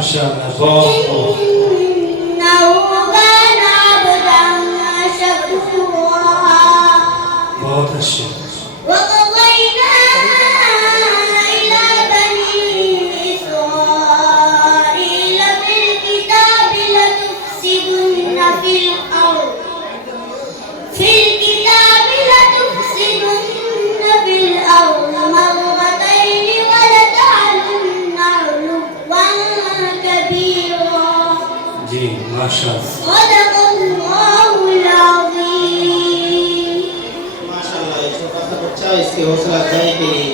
মাশাআল্লাহ বহুত إنه كان عبدا شكورا বহুত আছে وقضينا إلى بني إسرائيل في الكتاب لتفسدن في الأرض مرتين ولتعلن علوا كبيرا জি মাশাআল্লাহ صدق الله العظيم माशाल्लाह, ये छोटा सा बच्चा इसकी हौसला अफजाई के लिए